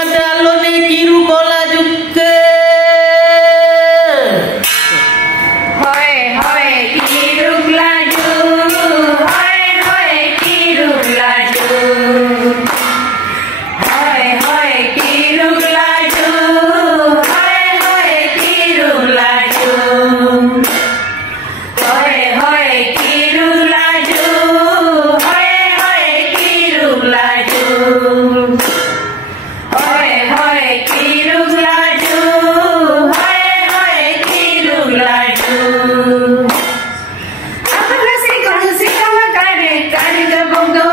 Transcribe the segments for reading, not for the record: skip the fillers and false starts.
padalone kiru kola juga. Hoi hoi kiru laju, hoi hoi kiru laju, hoi hoi kiru laju, hoi hoi kiru laju, hoi hoi kiru laju, hoi hoi kiru laju. Hoi hoi kiru laju, hoi hoi kiru laju. Apa nasi kamu kare kare jabong do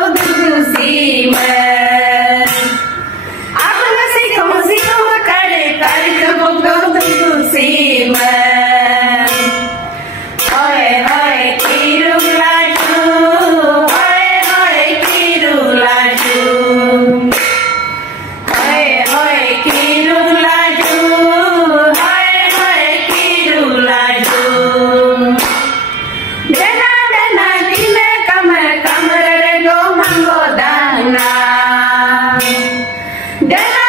sima. Apa nasi kamu kare kare jabong do sima. Hoi hoi kiru laju, hoi hoi kiru laju. Hoi hoi kiru laju, hoi hoi kiru laju. Dana dana kine kamar kamar re go mango dana. Dana